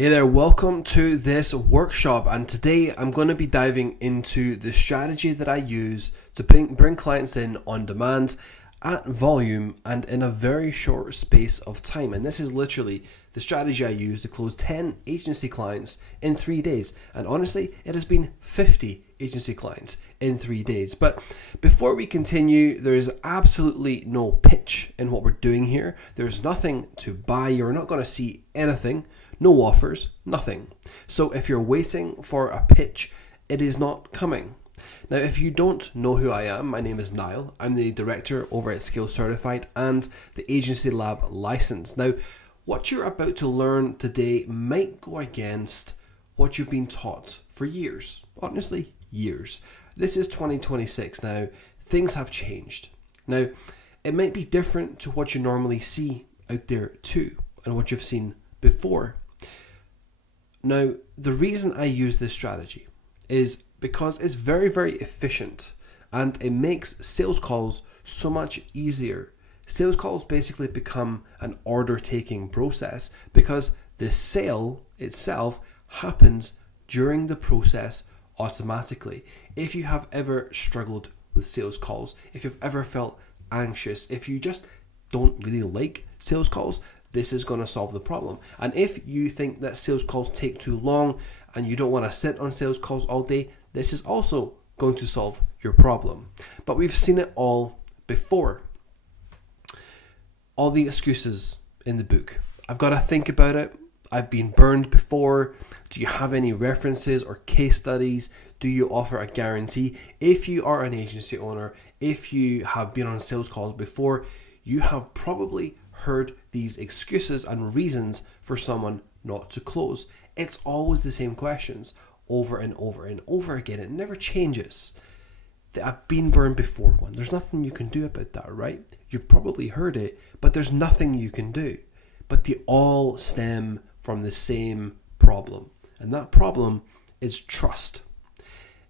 Hey there, welcome to this workshop, and today I'm going to be diving into the strategy that I use to bring clients in on demand at volume and in a very short space of time. And this is literally the strategy I use to close 10 agency clients in 3 days. And honestly, it has been 50 agency clients in 3 days. But before we continue, there is absolutely no pitch in what we're doing here. There's nothing to buy. You're not going to see anything. No offers, nothing. So if you're waiting for a pitch, it is not coming. Now, if you don't know who I am, my name is Niall. I'm the director over at Scale Certified and the Agency Lab license. Now, what you're about to learn today might go against what you've been taught for years. Honestly, years. This is 2026 now. Things have changed. Now, it might be different to what you normally see out there too, and what you've seen before. Now, the reason I use this strategy is because it's very, very efficient and it makes sales calls so much easier. Sales calls basically become an order-taking process because the sale itself happens during the process automatically. If you have ever struggled with sales calls, if you've ever felt anxious, if you just don't really like sales calls, this is going to solve the problem. And if you think that sales calls take too long and you don't want to sit on sales calls all day, this is also going to solve your problem. But we've seen it all before. All the excuses in the book. I've got to think about it. I've been burned before. Do you have any references or case studies? Do you offer a guarantee? If you are an agency owner, if you have been on sales calls before, you have probably heard these excuses and reasons for someone not to close. It's always the same questions over and over and over again. It never changes. I've been burned before one. There's nothing you can do about that, right? You've probably heard it, but there's nothing you can do. But they all stem from the same problem. And that problem is trust.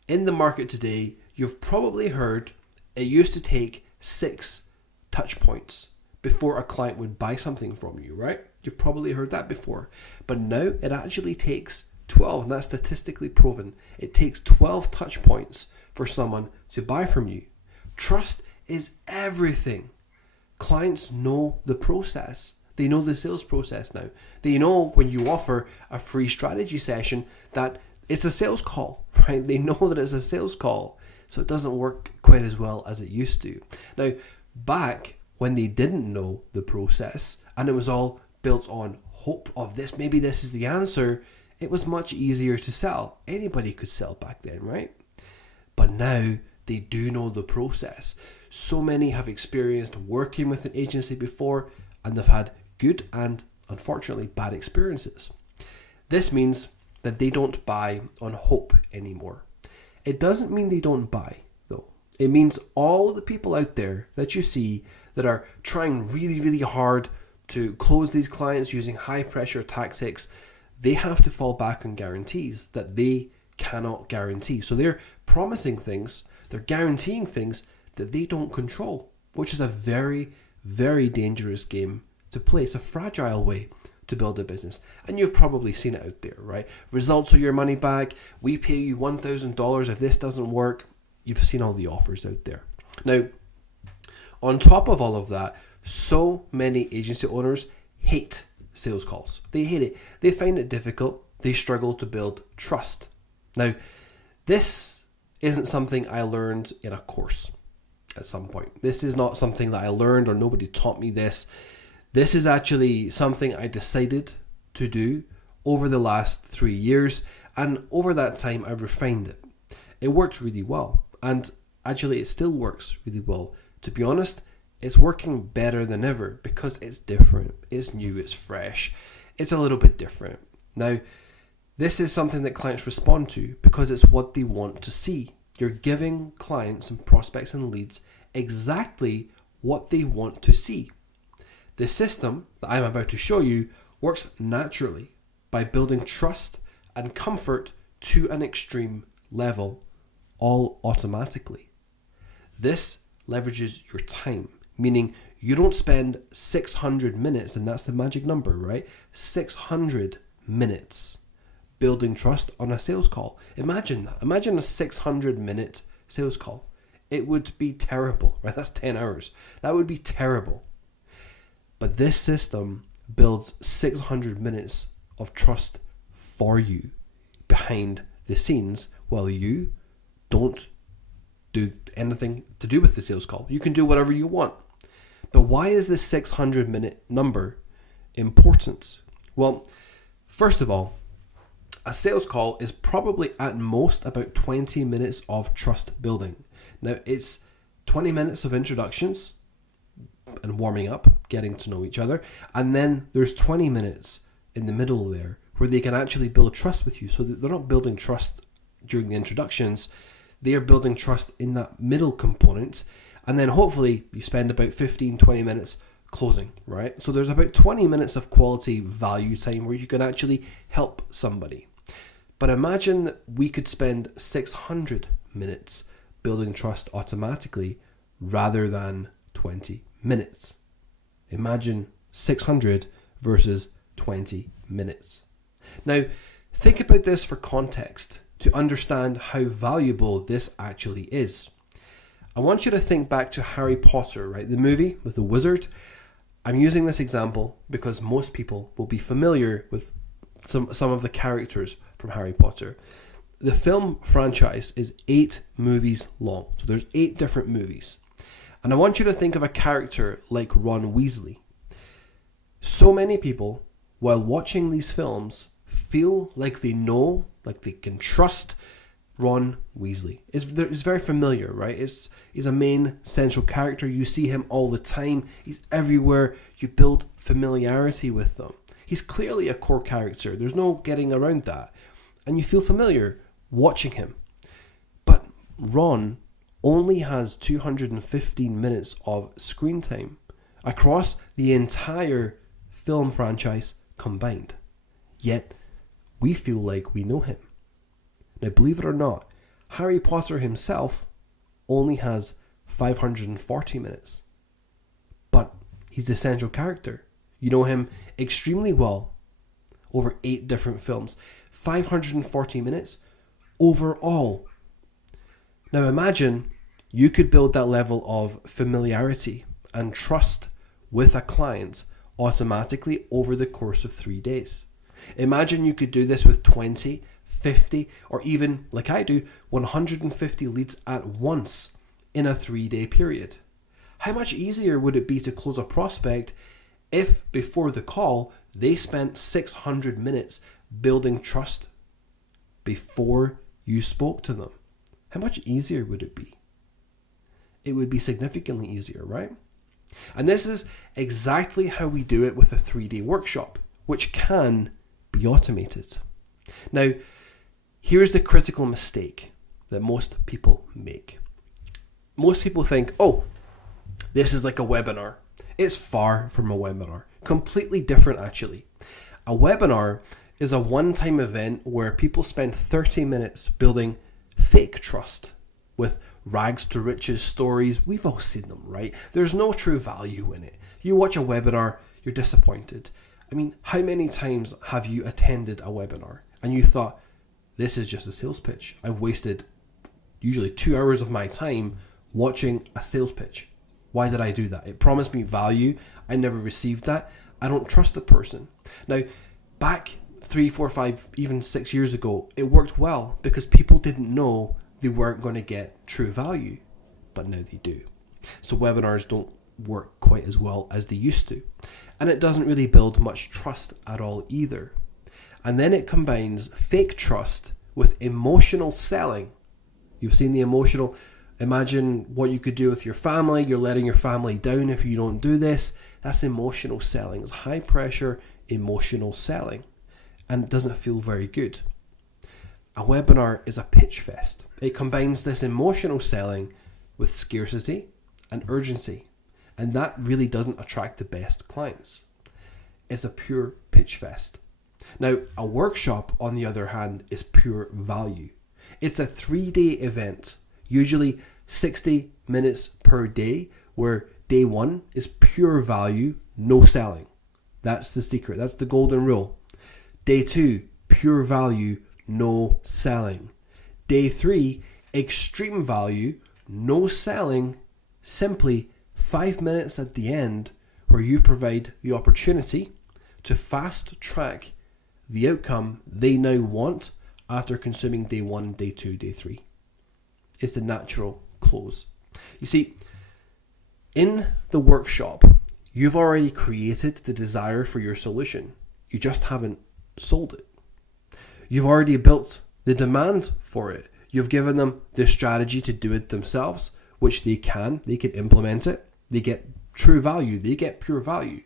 In the market today, you've probably heard it used to take 6 touch points before a client would buy something from you, right? You've probably heard that before. But now it actually takes 12, and that's statistically proven. It takes 12 touch points for someone to buy from you. Trust is everything. Clients know the process. They know the sales process now. They know when you offer a free strategy session that it's a sales call, right? They know that it's a sales call. So it doesn't work quite as well as it used to. Now, back when they didn't know the process and it was all built on hope of this, maybe this is the answer, it was much easier to sell. Anybody could sell back then, right? But now they do know the process. So many have experienced working with an agency before and they've had good and unfortunately bad experiences. This means that they don't buy on hope anymore. It doesn't mean they don't buy though. It means all the people out there that you see that are trying really, really hard to close these clients using high pressure tactics, they have to fall back on guarantees that they cannot guarantee. So they're promising things, they're guaranteeing things that they don't control, which is a very, very dangerous game to play. It's a fragile way to build a business. And you've probably seen it out there, right? Results are your money back. We pay you $1,000 if this doesn't work. You've seen all the offers out there. Now, on top of all of that, so many agency owners hate sales calls. They hate it. They find it difficult. They struggle to build trust. Now, this isn't something I learned in a course at some point. This is not something that I learned or nobody taught me this. This is actually something I decided to do over the last 3 years. And over that time, I refined it. It worked really well. And actually, it still works really well. To be honest, it's working better than ever because it's different, it's new, it's fresh, it's a little bit different. Now, this is something that clients respond to because it's what they want to see. You're giving clients and prospects and leads exactly what they want to see. The system that I'm about to show you works naturally by building trust and comfort to an extreme level, all automatically. This leverages your time, meaning you don't spend 600 minutes, and that's the magic number, right? 600 minutes building trust on a sales call. Imagine that. Imagine a 600-minute sales call. It would be terrible, right? That's 10 hours. That would be terrible. But this system builds 600 minutes of trust for you behind the scenes while you don't do anything to do with the sales call. You can do whatever you want. But why is this 600-minute number important? Well, first of all, a sales call is probably at most about 20 minutes of trust building. Now, it's 20 minutes of introductions and warming up, getting to know each other, and then there's 20 minutes in the middle there where they can actually build trust with you. So that they're not building trust during the introductions, they are building trust in that middle component, and then hopefully you spend about 15-20 minutes closing, right? So there's about 20 minutes of quality value time where you can actually help somebody. But imagine that we could spend 600 minutes building trust automatically rather than 20 minutes. Imagine 600 versus 20 minutes. Now, think about this for context to understand how valuable this actually is. I want you to think back to Harry Potter, right? The movie with the wizard. I'm using this example because most people will be familiar with some of the characters from Harry Potter. The film franchise is 8 movies long. So there's 8 different movies. And I want you to think of a character like Ron Weasley. So many people, while watching these films, feel like they know, like they can trust Ron Weasley. It's very familiar, right? He's a main central character. You see him all the time. He's everywhere. You build familiarity with them. He's clearly a core character. There's no getting around that. And you feel familiar watching him. But Ron only has 215 minutes of screen time across the entire film franchise combined. Yet, we feel like we know him. Now, believe it or not, Harry Potter himself only has 540 minutes. But he's the central character. You know him extremely well over 8 different films. 540 minutes overall. Now imagine you could build that level of familiarity and trust with a client automatically over the course of 3 days. Imagine you could do this with 20, 50, or even, like I do, 150 leads at once in a 3-day period. How much easier would it be to close a prospect if before the call they spent 600 minutes building trust before you spoke to them? How much easier would it be? It would be significantly easier, right? And this is exactly how we do it with a 3-day workshop, which can be automated. Now, here's the critical mistake that most people make. Most people think, oh, this is like a webinar. It's far from a webinar. Completely different, actually. A webinar is a one-time event where people spend 30 minutes building fake trust with rags to riches stories. We've all seen them, right? There's no true value in it. You watch a webinar, you're disappointed. I mean, how many times have you attended a webinar and you thought, this is just a sales pitch? I've wasted usually 2 hours of my time watching a sales pitch. Why did I do that? It promised me value. I never received that. I don't trust the person. Now, back 3, 4, 5, even 6 years ago, it worked well because people didn't know they weren't going to get true value, but now they do. So webinars don't work quite as well as they used to. And it doesn't really build much trust at all either. And then it combines fake trust with emotional selling. You've seen the emotional. Imagine what you could do with your family. You're letting your family down if you don't do this. That's emotional selling. It's high pressure emotional selling. And it doesn't feel very good. A webinar is a pitch fest. It combines this emotional selling with scarcity and urgency. And that really doesn't attract the best clients. It's a pure pitch fest. Now, a workshop, on the other hand, is pure value. It's a 3-day event, usually 60 minutes per day, where day 1 is pure value, no selling. That's the secret. That's the golden rule. Day 2, pure value, no selling. Day 3, extreme value, no selling, simply 5 minutes at the end where you provide the opportunity to fast track the outcome they now want after consuming day 1, day 2, day 3. It's the natural close. You see, in the workshop, you've already created the desire for your solution. You just haven't sold it. You've already built the demand for it. You've given them the strategy to do it themselves, which they can implement it. They get true value. They get pure value.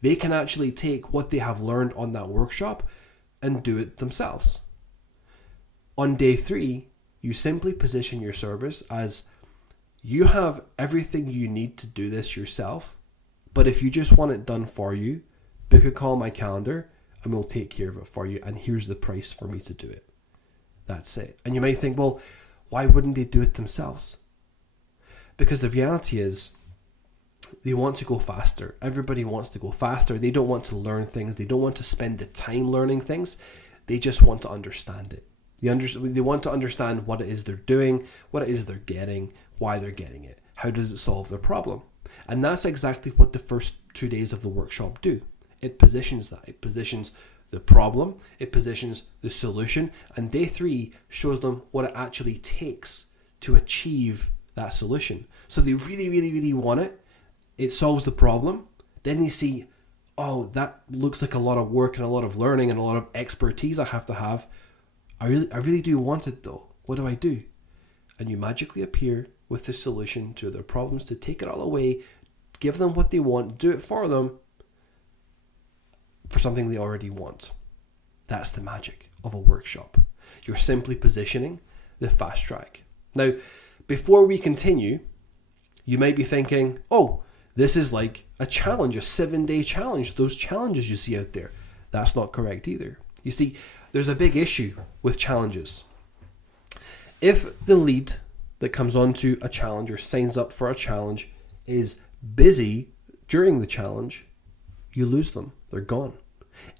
They can actually take what they have learned on that workshop and do it themselves. On day 3, you simply position your service as you have everything you need to do this yourself, but if you just want it done for you, book a call on my calendar and we'll take care of it for you, and here's the price for me to do it. That's it. And you might think, well, why wouldn't they do it themselves? Because the reality is, they want to go faster. Everybody wants to go faster. They don't want to learn things. They don't want to spend the time learning things. They just want to understand it. They want to understand what it is they're doing, what it is they're getting, why they're getting it. How does it solve their problem? And that's exactly what the first 2 days of the workshop do. It positions that. It positions the problem. It positions the solution. And day 3 shows them what it actually takes to achieve that solution. So they really, really, really want it. It solves the problem. Then they see, oh, that looks like a lot of work and a lot of learning and a lot of expertise I have to have. I really do want it though. What do I do? And you magically appear with the solution to their problems to take it all away, give them what they want, do it for them for something they already want. That's the magic of a workshop. You're simply positioning the fast track. Now, before we continue, you might be thinking, oh, this is like a challenge, a 7-day challenge, those challenges you see out there. That's not correct either. You see, there's a big issue with challenges. If the lead that comes onto a challenge or signs up for a challenge is busy during the challenge, you lose them. They're gone.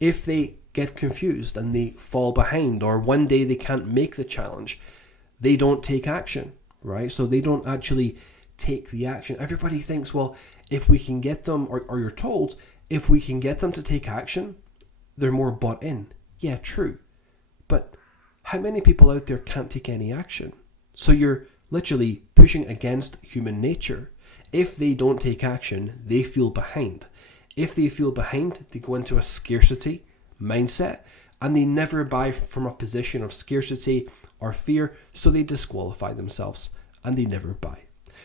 If they get confused and they fall behind, or one day they can't make the challenge, they don't take action, right? So they don't actually take the action. Everybody thinks, well, if we can get them, or you're told, if we can get them to take action, they're more bought in. Yeah, true. But how many people out there can't take any action? So you're literally pushing against human nature. If they don't take action, they feel behind. If they feel behind, they go into a scarcity mindset and they never buy from a position of scarcity or fear, so they disqualify themselves and they never buy.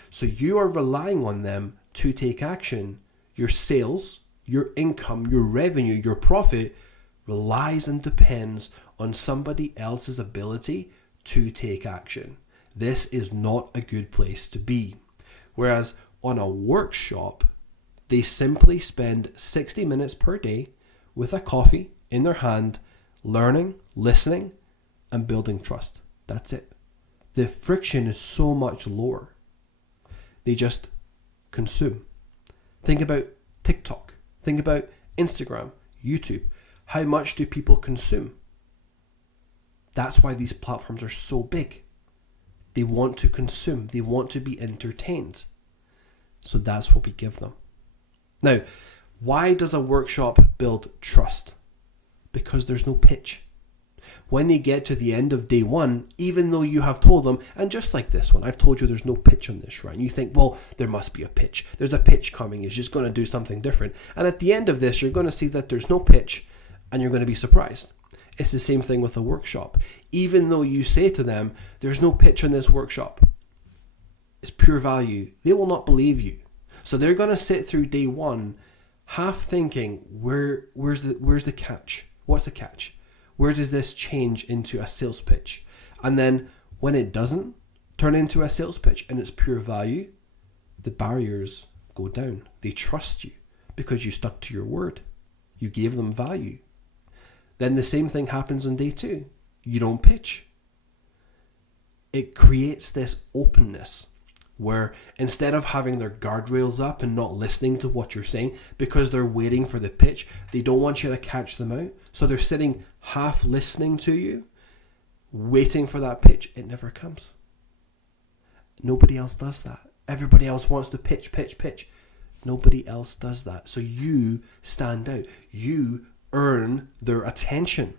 So you are relying on them to take action. Your sales, your income, your revenue, your profit relies and depends on somebody else's ability to take action. This is not a good place to be. Whereas on a workshop, they simply spend 60 minutes per day with a coffee in their hand, learning, listening, and building trust. That's it. The friction is so much lower. They just consume. Think about TikTok. Think about Instagram, YouTube. How much do people consume? That's why these platforms are so big. They want to consume. They want to be entertained. So that's what we give them. Now, why does a workshop build trust? Because there's no pitch. When they get to the end of day 1, even though you have told them, and just like this one, I've told you there's no pitch on this, right? And you think, well, there must be a pitch. There's a pitch coming. It's just going to do something different. And at the end of this, you're going to see that there's no pitch and you're going to be surprised. It's the same thing with a workshop. Even though you say to them, there's no pitch on this workshop, it's pure value, they will not believe you. So they're going to sit through day 1 half thinking, where's the catch? What's the catch? Where does this change into a sales pitch? And then when it doesn't turn into a sales pitch and it's pure value, the barriers go down. They trust you because you stuck to your word. You gave them value. Then the same thing happens on day 2. You don't pitch. It creates this openness where instead of having their guardrails up and not listening to what you're saying because they're waiting for the pitch, they don't want you to catch them out. So they're sitting half listening to you, waiting for that pitch. It never comes. Nobody else does that. Everybody else wants to pitch. Nobody else does that. So you stand out. You earn their attention.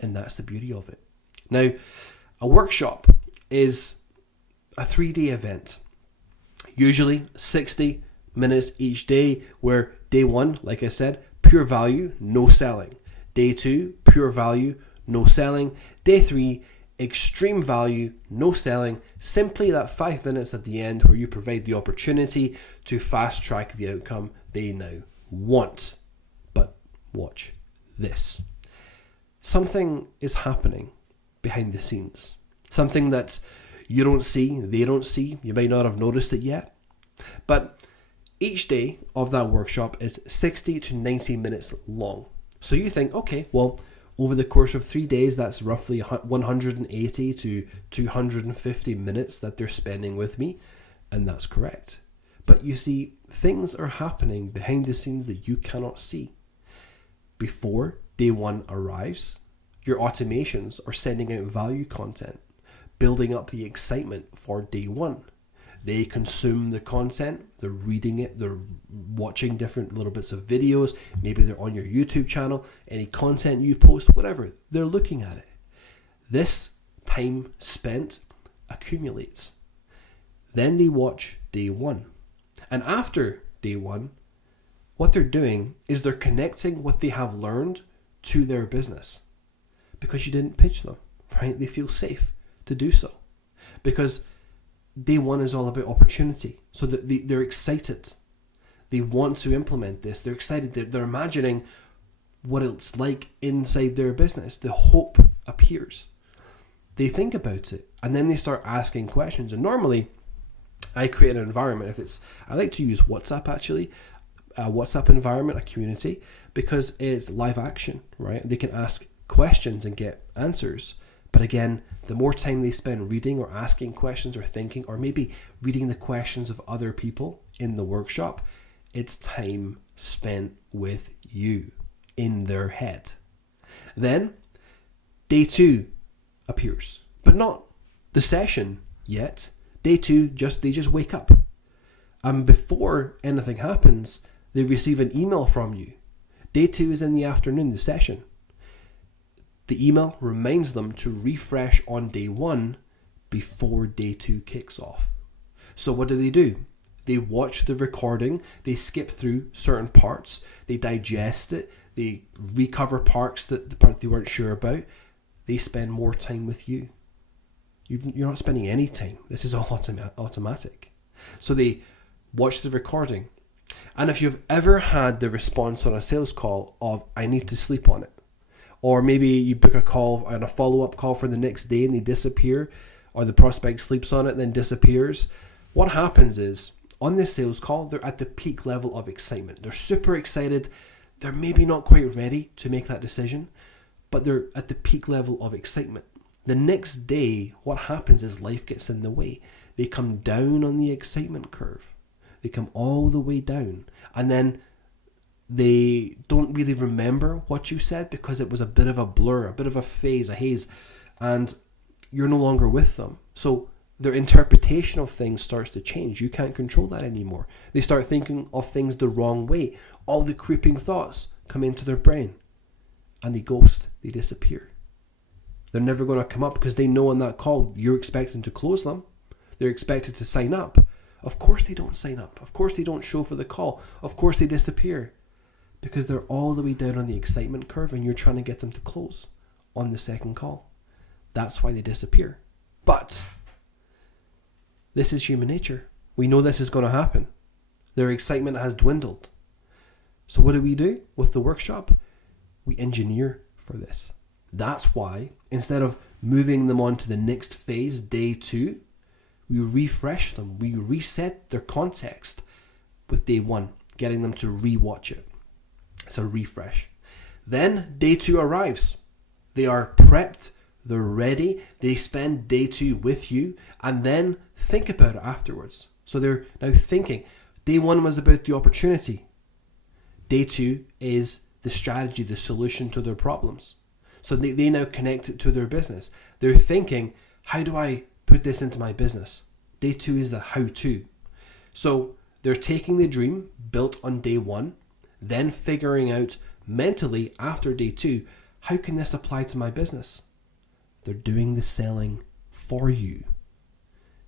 And that's the beauty of it. Now, a workshop is a 3-day event. Usually 60 minutes each day, where day 1, like I said, pure value, no selling. Day 2, pure value, no selling. Day 3, extreme value, no selling. Simply that 5 minutes at the end where you provide the opportunity to fast track the outcome they now want. But watch this. Something is happening behind the scenes. Something that you don't see, they don't see. You may not have noticed it yet. But each day of that workshop is 60 to 90 minutes long. So you think, okay, well, over the course of 3 days, that's roughly 180 to 250 minutes that they're spending with me. And that's correct. But you see, things are happening behind the scenes that you cannot see. Before day 1 arrives, your automations are sending out value content, building up the excitement for day 1. They consume the content, they're reading it, they're watching different little bits of videos, maybe they're on your YouTube channel, any content you post, whatever, they're looking at it. This time spent accumulates. Then they watch day 1. And after day 1, what they're doing is they're connecting what they have learned to their business. Because you didn't pitch them, right? They feel safe to do so. Because day 1 is all about opportunity. So that they're excited. They want to implement this. They're excited. They're imagining what it's like inside their business. The hope appears. They think about it. And then they start asking questions. And normally, I create an environment. I like to use WhatsApp actually. A WhatsApp environment, a community, because it's live action, right? They can ask questions and get answers. But again, the more time they spend reading or asking questions or thinking, or maybe reading the questions of other people in the workshop, it's time spent with you in their head. Then day 2 appears, but not the session yet. Day 2, they just wake up. And before anything happens, they receive an email from you. Day 2 is in the afternoon, the session. The email reminds them to refresh on day 1 before day 2 kicks off. So what do? They watch the recording, they skip through certain parts, they digest it, they recover parts the part they weren't sure about. They spend more time with you. You're not spending any time. This is all automatic. So they watch the recording. And if you've ever had the response on a sales call of, I need to sleep on it, or maybe you book a call and a follow-up call for the next day and they disappear, or the prospect sleeps on it and then disappears, what happens is, on this sales call, they're at the peak level of excitement. They're super excited. They're maybe not quite ready to make that decision, but they're at the peak level of excitement. The next day, what happens is life gets in the way. They come down on the excitement curve. They come all the way down. And then they don't really remember what you said because it was a bit of a blur, a bit of a phase, a haze, and you're no longer with them. So their interpretation of things starts to change. You can't control that anymore. They start thinking of things the wrong way. All the creeping thoughts come into their brain and they ghost, they disappear. They're never going to come up because they know on that call you're expecting to close them. They're expected to sign up. Of course they don't sign up. Of course they don't show for the call. Of course they disappear. Because they're all the way down on the excitement curve and you're trying to get them to close on the second call. That's why they disappear. But this is human nature. We know this is going to happen. Their excitement has dwindled. So what do with the workshop? We engineer for this. That's why instead of moving them on to the next phase, day 2, we refresh them. We reset their context with day 1, getting them to rewatch it. It's a refresh. Then day 2 arrives. They are prepped. they're ready, they spend day 2 with you, and then think about it afterwards. So they're now thinking, day 1 was about the opportunity. Day 2 is the strategy, the solution to their problems. So they now connect it to their business. They're thinking, how do I put this into my business? Day 2 is the how-to. So they're taking the dream built on day 1, then figuring out mentally after day 2, how can this apply to my business? They're doing the selling for you.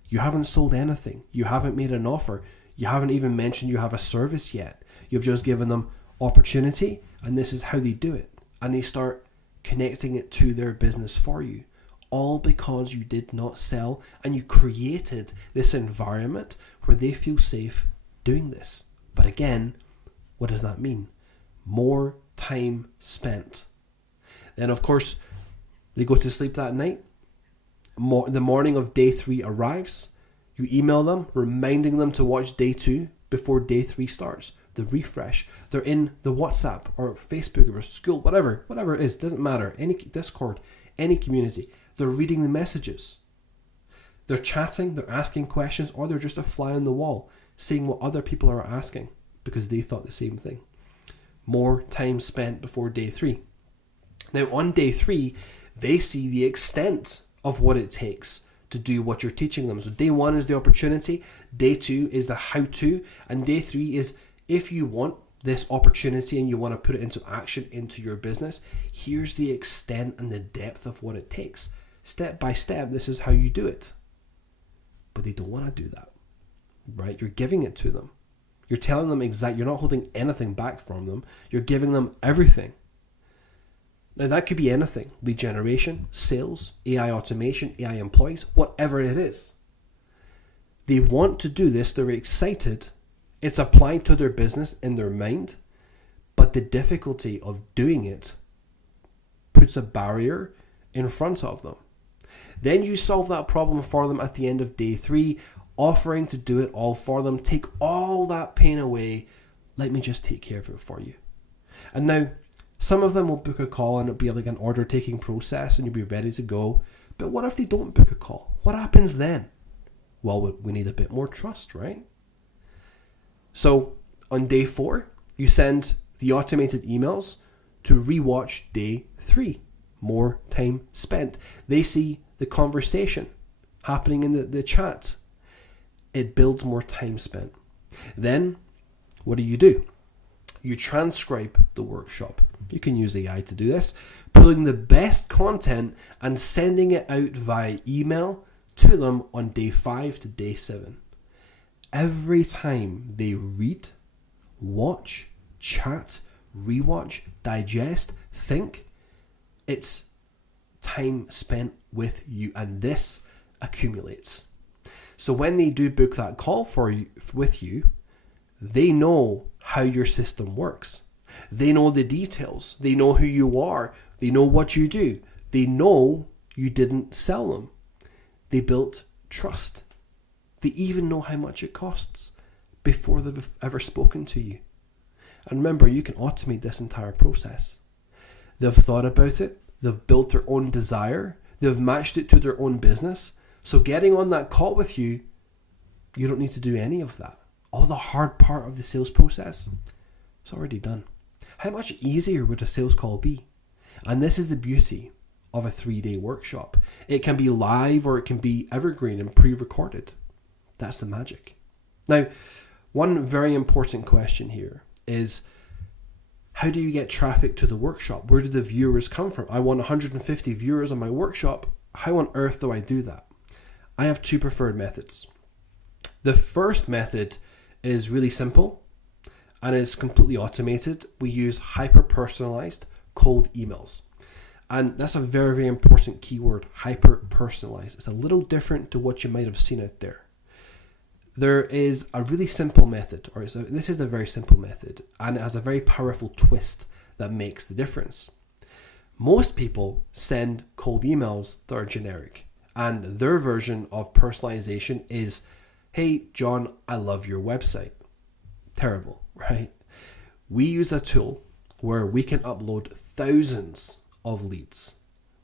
You haven't sold anything. You haven't made an offer. You haven't even mentioned you have a service yet. You've just given them opportunity, and this is how they do it. And they start connecting it to their business for you. All because you did not sell, and you created this environment where they feel safe doing this. But again, what does that mean? More time spent. Then, of course, they go to sleep that night. The morning of day 3 arrives. You email them, reminding them to watch day 2 before day 3 starts. The refresh. They're in the WhatsApp or Facebook or school, whatever it is, doesn't matter. Any Discord, any community. They're reading the messages. They're chatting, they're asking questions, or they're just a fly on the wall, seeing what other people are asking because they thought the same thing. More time spent before day 3. Now, on day 3, they see the extent of what it takes to do what you're teaching them. So day 1 is the opportunity, day 2 is the how-to, and day 3 is if you want this opportunity and you want to put it into action into your business, here's the extent and the depth of what it takes. Step by step, this is how you do it. But they don't want to do that, right? You're giving it to them. You're telling them you're not holding anything back from them. You're giving them everything. Now that could be anything. Lead generation, sales, AI automation, AI employees, whatever it is. They want to do this. They're excited. It's applied to their business in their mind. But the difficulty of doing it puts a barrier in front of them. Then you solve that problem for them at the end of day 3, offering to do it all for them. Take all that pain away. Let me just take care of it for you. And now, some of them will book a call and it'll be like an order taking process and you'll be ready to go. But what if they don't book a call? What happens then? Well, we need a bit more trust, right? So on day 4, you send the automated emails to rewatch day 3. More time spent. They see the conversation happening in the chat. It builds more time spent. Then, what do? You transcribe the workshop. You can use AI to do this, pulling the best content and sending it out via email to them on day 5 to day 7. Every time they read, watch, chat, rewatch, digest, think, it's time spent with you, and this accumulates. So when they do book that call with you, they know how your system works. They know the details. They know who you are. They know what you do. They know you didn't sell them. They built trust. They even know how much it costs before they've ever spoken to you. And remember, you can automate this entire process. They've thought about it. They've built their own desire. They've matched it to their own business. So getting on that call with you, you don't need to do any of that. All the hard part of the sales process, it's already done. How much easier would a sales call be? And this is the beauty of a 3-day workshop. It can be live or it can be evergreen and pre-recorded. That's the magic. Now, one very important question here is, how do you get traffic to the workshop? Where do the viewers come from? I want 150 viewers on my workshop. How on earth do I do that? I have 2 preferred methods. The first method is really simple and it's completely automated. We use hyper-personalized cold emails. And that's a very, very important keyword, hyper-personalized. It's a little different to what you might have seen out there. There is a really simple method, this is a very simple method, and it has a very powerful twist that makes the difference. Most people send cold emails that are generic, and their version of personalization is, hey, John, I love your website. Terrible, right? We use a tool where we can upload thousands of leads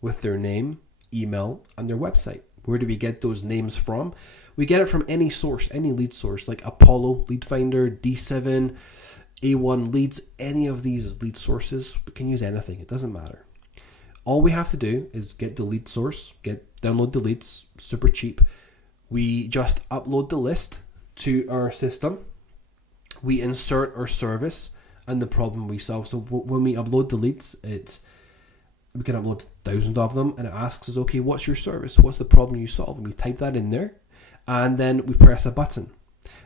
with their name, email, and their website. Where do we get those names from? We get it from any source, any lead source, like Apollo, Lead Finder, D7, A1 Leads, any of these lead sources. We can use anything, it doesn't matter. All we have to do is get the lead source, download the leads, super cheap. We just upload the list to our system. We insert our service and the problem we solve. So when we upload the leads, we can upload thousands of them, and it asks us, okay, what's your service? What's the problem you solve? And we type that in there, and then we press a button.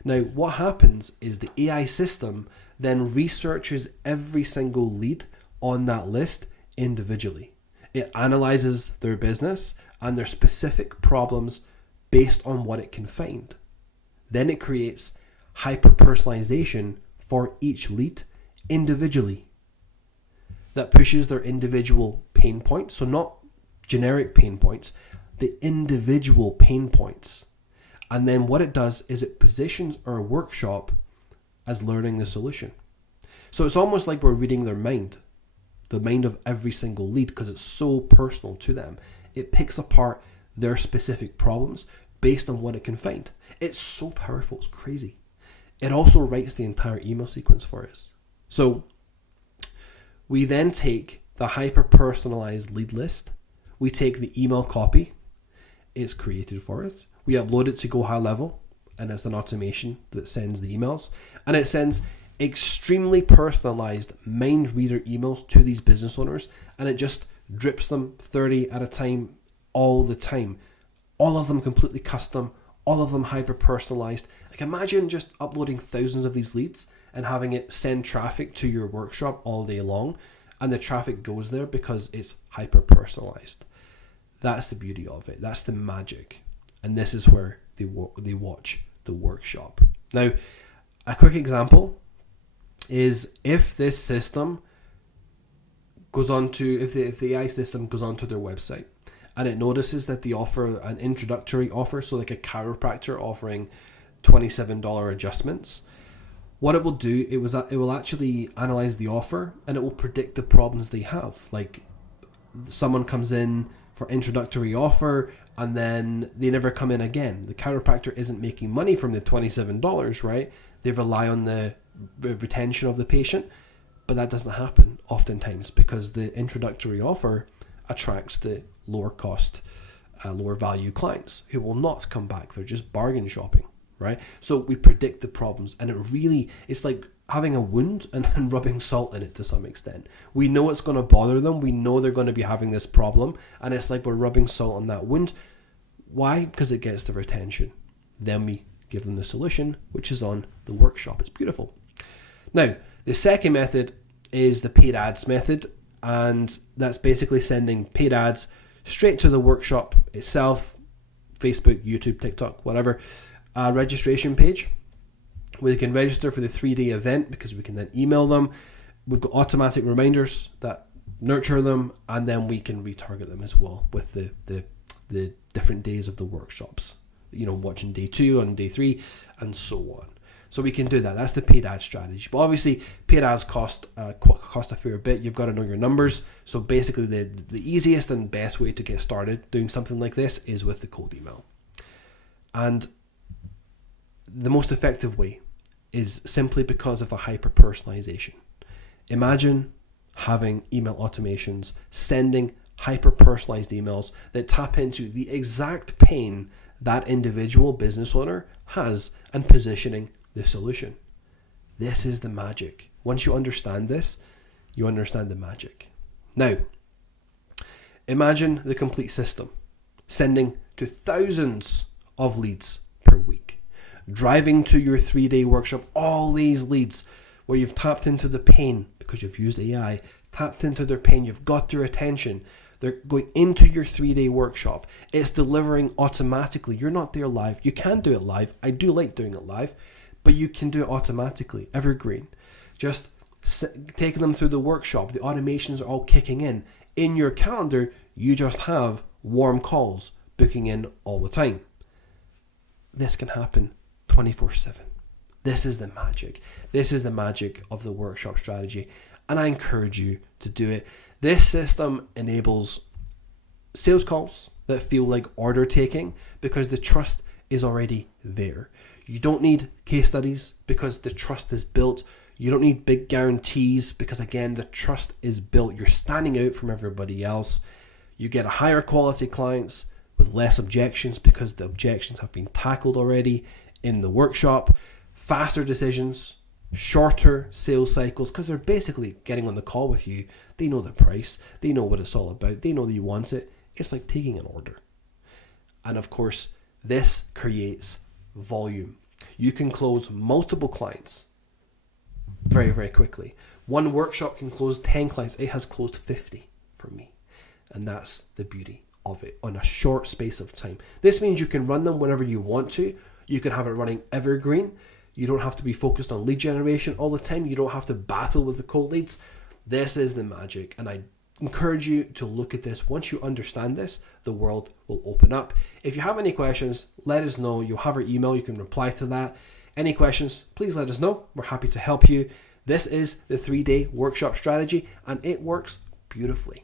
Now, what happens is the AI system then researches every single lead on that list individually. It analyzes their business and their specific problems based on what it can find. Then it creates hyper-personalization for each lead individually that pushes their individual pain points. So not generic pain points, the individual pain points. And then what it does is it positions our workshop as learning the solution. So it's almost like we're reading their mind, the mind of every single lead, because it's so personal to them. It picks apart their specific problems based on what it can find. It's so powerful, it's crazy. It also writes the entire email sequence for us. So we then take the hyper-personalized lead list, we take the email copy, it's created for us, we upload it to GoHighLevel, and it's an automation that sends the emails, and it sends extremely personalized mind reader emails to these business owners, and it just drips them 30 at a time all the time. All of them completely custom, all of them hyper personalized. Like, imagine just uploading thousands of these leads and having it send traffic to your workshop all day long, and the traffic goes there because it's hyper personalized. That's the beauty of it. That's the magic. And this is where they watch the workshop. Now, a quick example is if this system goes on to, if the AI system goes onto their website and it notices that they offer an introductory offer, so like a chiropractor offering $27 adjustments, what it will do, it will actually analyze the offer and it will predict the problems they have. Like, someone comes in for introductory offer and then they never come in again. The chiropractor isn't making money from the $27, right? They rely on the retention of the patient, but that doesn't happen oftentimes because the introductory offer attracts the lower cost, lower value clients who will not come back. They're just bargain shopping, right? So we predict the problems, and it's like having a wound and rubbing salt in it to some extent. We know it's going to bother them. We know they're going to be having this problem, and it's like we're rubbing salt on that wound. Why? Because it gets the retention. Then we give them the solution, which is on the workshop. It's beautiful. Now, the second method is the paid ads method, and that's basically sending paid ads straight to the workshop itself, Facebook, YouTube, TikTok, whatever, registration page where they can register for the 3-day event, because we can then email them. We've got automatic reminders that nurture them, and then we can retarget them as well with the different days of the workshops. Watching day 2 and day 3 and so on. So we can do that. That's the paid ad strategy. But obviously, paid ads cost a fair bit. You've got to know your numbers. So basically, the easiest and best way to get started doing something like this is with the cold email. And the most effective way is simply because of the hyper-personalization. Imagine having email automations sending hyper-personalized emails that tap into the exact pain that individual business owner has and positioning the solution. This is the magic. Once you understand this, you understand the magic. Now, imagine the complete system, sending to thousands of leads per week, driving to your 3-day workshop, all these leads where you've tapped into the pain because you've used AI, tapped into their pain, you've got their attention. They're going into your 3-day workshop. It's delivering automatically. You're not there live. You can do it live. I do like doing it live, but you can do it automatically, evergreen. Just taking them through the workshop. The automations are all kicking in. In your calendar, you just have warm calls booking in all the time. This can happen 24/7. This is the magic. This is the magic of the workshop strategy, and I encourage you to do it. This system enables sales calls, that feel like order taking because the trust is already there. You don't need case studies because the trust is built. You don't need big guarantees because, again, the trust is built. You're standing out from everybody else. You get a higher quality clients with less objections because the objections have been tackled already in the workshop. Faster decisions, shorter sales cycles because they're basically getting on the call with you. They know the price. They know what it's all about. They know that you want it. It's like taking an order. And of course, this creates volume. You can close multiple clients very, very quickly. One workshop can close 10 clients. It has closed 50 for me. And that's the beauty of it on a short space of time. This means you can run them whenever you want to. You can have it running evergreen. You don't have to be focused on lead generation all the time. You don't have to battle with the cold leads. This is the magic. And I encourage you to look at this. Once you understand this, the world will open up. If you have any questions, let us know. You'll have our email. You can reply to that. Any questions, please let us know. We're happy to help you. This is the 3-day workshop strategy, and it works beautifully.